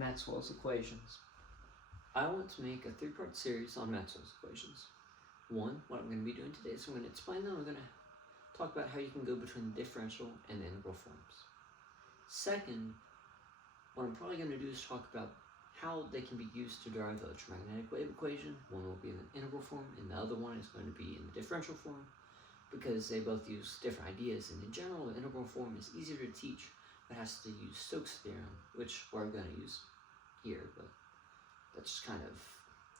Maxwell's equations. I want to make a three-part series on Maxwell's equations. One, what I'm going to be doing today is I'm going to explain them. I'm going to talk about how you can go between the differential and the integral forms. Second, what I'm probably going to do is talk about how they can be used to derive the electromagnetic wave equation. One will be in the integral form, and the other one is going to be in the differential form, because they both use different ideas. And in general, the integral form is easier to teach, but has to use Stokes' theorem, which we're going to use here, but that's just kind of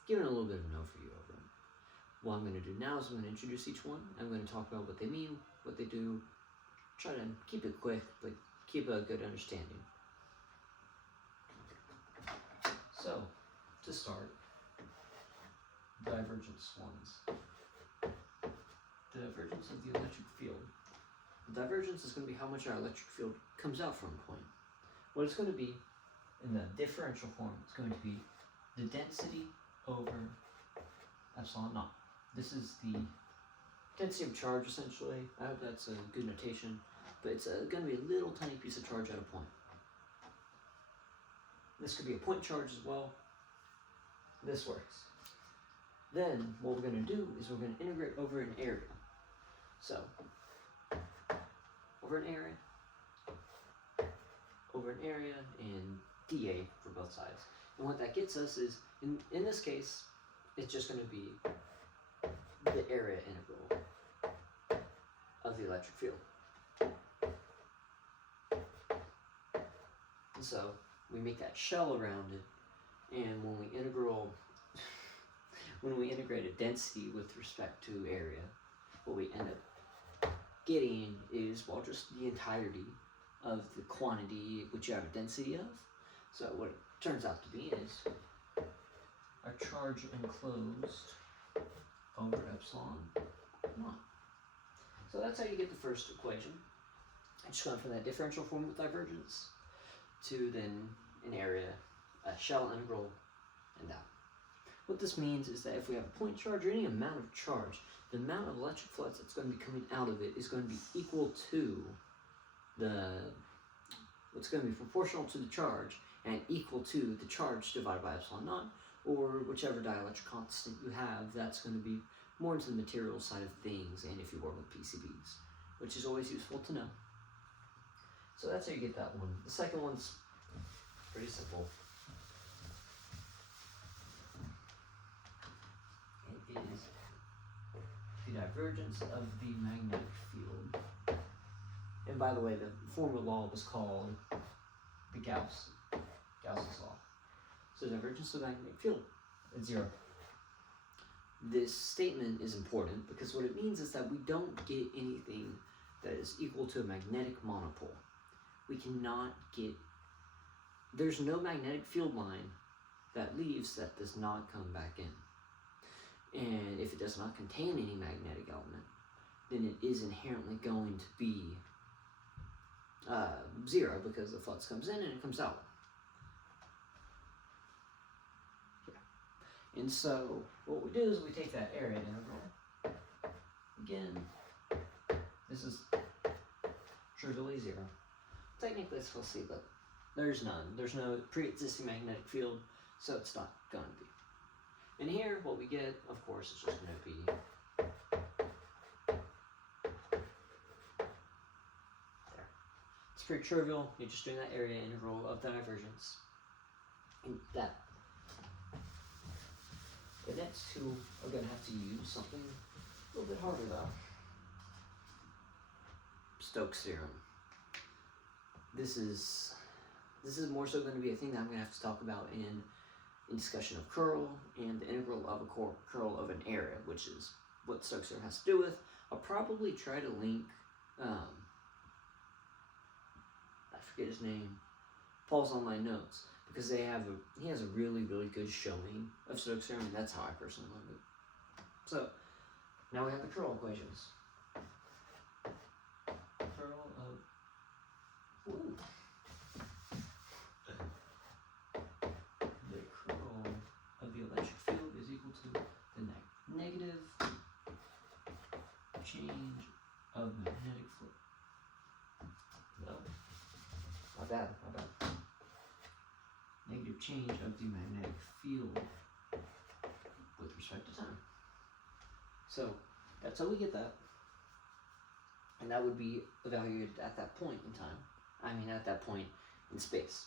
giving a little bit of an overview of it. What I'm going to do now is I'm going to introduce each one. I'm going to talk about what they mean, what they do, try to keep it quick, but keep a good understanding. So, to start, divergence ones. The divergence of the electric field. The divergence is going to be how much our electric field comes out from a point. What it's going to be, in the differential form, it's going to be the density over epsilon naught. This is the density of charge, essentially. I hope that's a good notation, but it's going to be a little tiny piece of charge at a point. This could be a point charge as well. This works. Then, what we're going to do is we're going to integrate over an area. So, over an area, and dA for both sides. And what that gets us is, in this case, it's just going to be the area integral of the electric field. And so, we make that shell around it, and when we integrate a density with respect to area, what we end up getting is, well, just the entirety of the quantity which you have a density of. So what it turns out to be is a charge enclosed over epsilon naught. So that's how you get the first equation. Just going from that differential form with divergence to then an area, a shell integral, and that. What this means is that if we have a point charge or any amount of charge, the amount of electric flux that's going to be coming out of it is going to be equal to what's going to be proportional to the charge and equal to the charge divided by epsilon naught, or whichever dielectric constant you have, that's going to be more into the material side of things, and if you work with PCBs, which is always useful to know. So that's how you get that one. The second one's pretty simple. It is the divergence of the magnetic field. And by the way, the former law was called the Gauss's law. So divergence of the magnetic field at 0. This statement is important because what it means is that we don't get anything that is equal to a magnetic monopole. We cannot get, there's no magnetic field line that leaves that does not come back in. And if it does not contain any magnetic element, then it is inherently going to be 0, because the flux comes in and it comes out. Yeah. And so what we do is we take that area integral. Again, this is trivially 0. Technically it's supposed to be, but there's none. There's no pre-existing magnetic field, so it's not going to be. And here, what we get, of course, is just going to be there. It's pretty trivial. You're just doing that area integral of the divergence. And that. The next two are going to have to use something a little bit harder, though. Stokes' theorem. This is more so going to be a thing that I'm going to have to talk about in discussion of curl and the integral of a curl of an area, which is what Stokes' theorem has to do with. I'll probably try to link, I forget his name, Paul's on my notes, because he has a really, really good showing of Stokes' theorem, and that's how I personally learned it. So, now we have the curl equations. Curl of, ooh. Electric field is equal to the negative change of magnetic field. No, my bad. Negative change of the magnetic field with respect to time. So that's how we get that. And that would be evaluated at that point in time. I mean, at that point in space.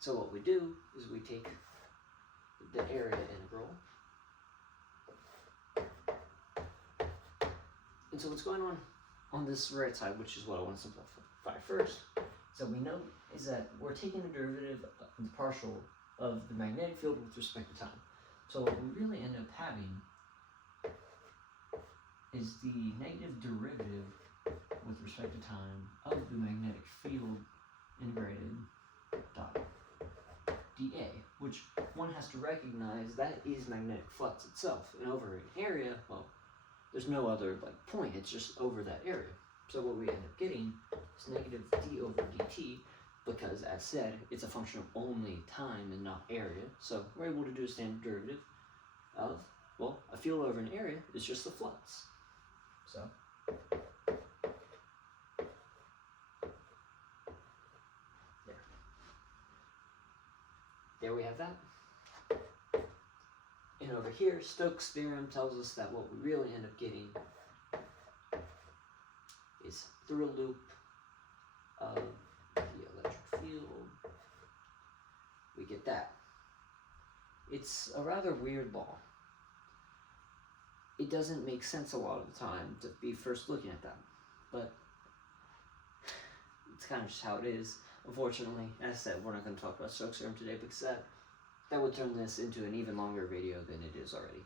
So what we do is we take the area integral. And so what's going on this right side, which is what I want to simplify first, is that we know is that we're taking the derivative of the partial of the magnetic field with respect to time. So what we really end up having is the negative derivative with respect to time of the magnetic field integrated dot dA, which one has to recognize that is magnetic flux itself. And over an area, well, there's no other point, it's just over that area. So what we end up getting is negative d over dt, because as said, it's a function of only time and not area. So we're able to do a standard derivative of, well, a field over an area is just the flux. So there we have that. And over here, Stokes' theorem tells us that what we really end up getting is through a loop of the electric field. We get that. It's a rather weird law. It doesn't make sense a lot of the time to be first looking at that, but it's kind of just how it is. Unfortunately, as I said, we're not going to talk about Stokes' theorem today because that would turn this into an even longer video than it is already,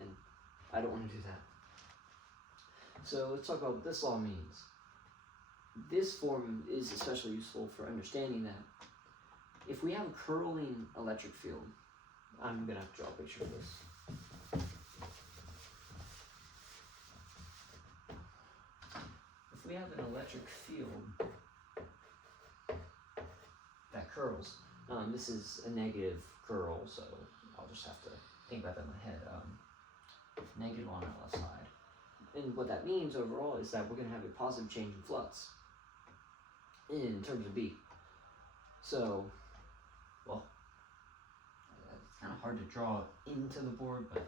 and I don't want to do that. So let's talk about what this law means. This form is especially useful for understanding that if we have a curling electric field, I'm going to have to draw a picture of this. If we have an electric field that curls, this is a negative curl, so I'll just have to think about that in my head. Negative on our left side. And what that means overall is that we're going to have a positive change in flux in terms of B. So, well, it's kind of hard to draw into the board, but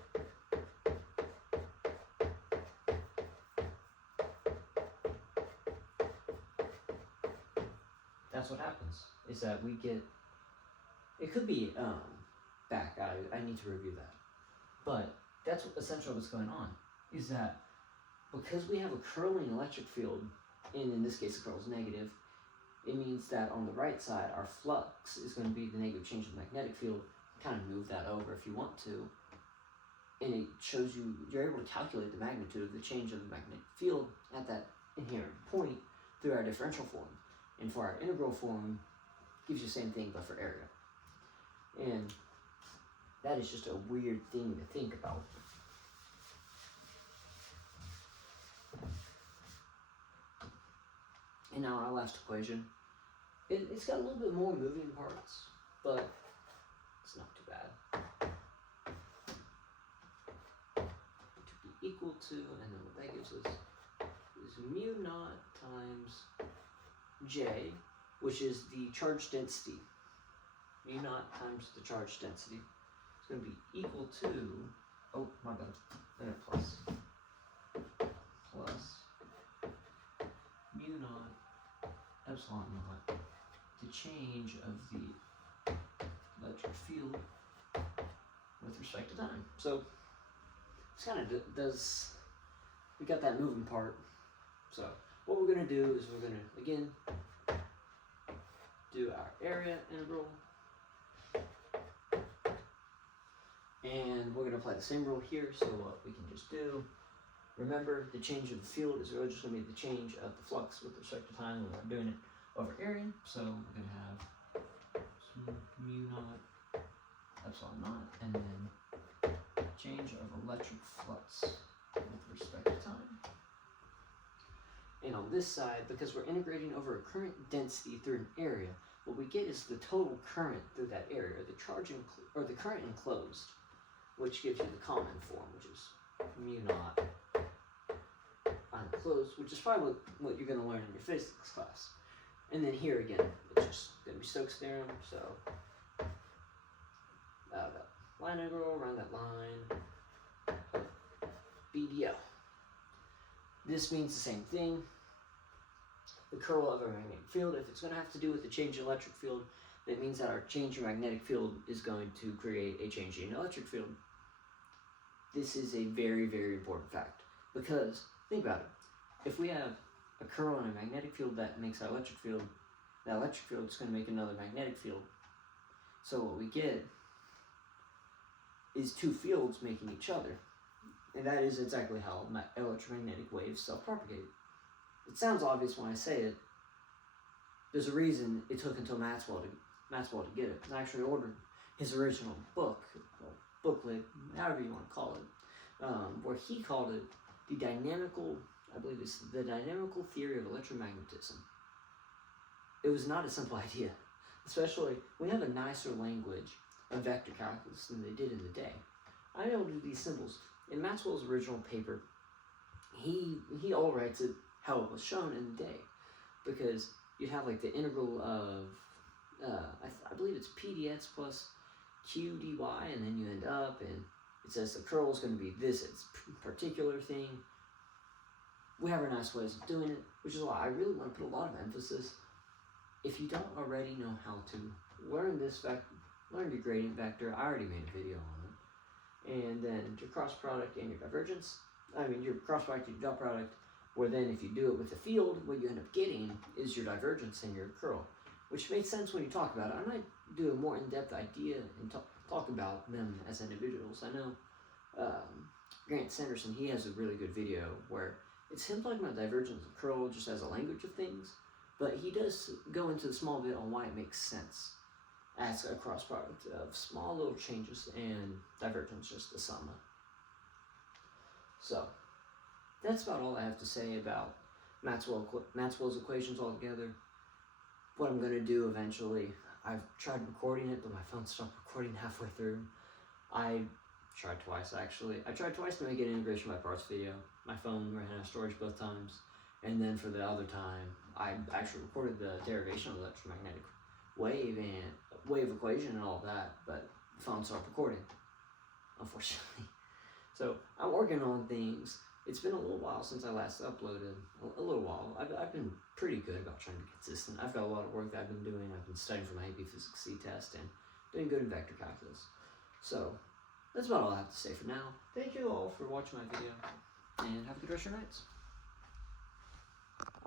that's what happens, is that we get, it could be back, I need to review that, but that's essentially what's going on, is that because we have a curling electric field, and in this case the curl is negative, it means that on the right side our flux is going to be the negative change of the magnetic field. Kind of move that over if you want to, and it shows you, you're able to calculate the magnitude of the change of the magnetic field at that inherent point through our differential form. And for our integral form, gives you the same thing but for area. And that is just a weird thing to think about. And now our last equation, it's got a little bit more moving parts, but it's not too bad. To be equal to, and then what that gives us is mu naught times J, which is the charge density. Mu naught times the charge density. It's going to be equal to, oh my bad, then a plus mu naught epsilon naught, the change of the electric field with respect to time. So this kind of does, we got that moving part. So what we're going to do is we're going to, again, do our area integral, and we're going to apply the same rule here. So what we can just do, remember the change of the field is really just going to be the change of the flux with respect to time when we're doing it over area. So we're going to have mu naught epsilon naught, and then change of electric flux with respect to time. And on this side, because we're integrating over a current density through an area, what we get is the total current through that area, or the charge or the current enclosed, which gives you the common form, which is mu naught unenclosed, which is probably what you're going to learn in your physics class. And then here again, it's just going to be Stokes' theorem, so that line integral around that line of BDO. This means the same thing. The curl of a magnetic field, if it's going to have to do with the change in electric field, that means that our change in magnetic field is going to create a change in electric field. This is a very, very important fact, because think about it. If we have a curl in a magnetic field that makes our electric field, that electric field is going to make another magnetic field. So what we get is two fields making each other. And that is exactly how electromagnetic waves self-propagate. It sounds obvious when I say it. There's a reason it took until Maxwell to get it. I actually ordered his original book, booklet, however you want to call it, where he called it the dynamical theory of electromagnetism. It was not a simple idea, especially we have a nicer language of vector calculus than they did in the day. I know to do these symbols. In Maxwell's original paper, he all writes it how it was shown in the day, because you'd have like the integral of I believe it's PdX plus Q dy, and then you end up, and it says the curl is going to be this particular thing. We have our nice ways of doing it, which is why I really want to put a lot of emphasis. If you don't already know how to learn this vector, learn your gradient vector, I already made a video on it, and then your cross product and your divergence, your cross product and your dot product, where then if you do it with the field, what you end up getting is your divergence and your curl, which makes sense when you talk about it. I might do a more in-depth idea and talk about them as individuals. I know Grant Sanderson, he has a really good video where it's him talking about divergence and curl just as a language of things, but he does go into a small bit on why it makes sense as a cross product of small little changes and divergence just the sum. So that's about all I have to say about Maxwell's equations altogether. What I'm going to do eventually, I've tried recording it, but my phone stopped recording halfway through. I tried twice, actually. I tried twice to make an integration by parts video. My phone ran out of storage both times. And then for the other time, I actually recorded the derivation of the electromagnetic wave and wave equation and all that, but the phone stopped recording, unfortunately. So I'm working on things. It's been a little while since I last uploaded. A little while. I've been pretty good about trying to be consistent. I've got a lot of work that I've been doing. I've been studying for my AP Physics C test and doing good in vector calculus. So that's about all I have to say for now. Thank you all for watching my video, and have a good rest of your nights.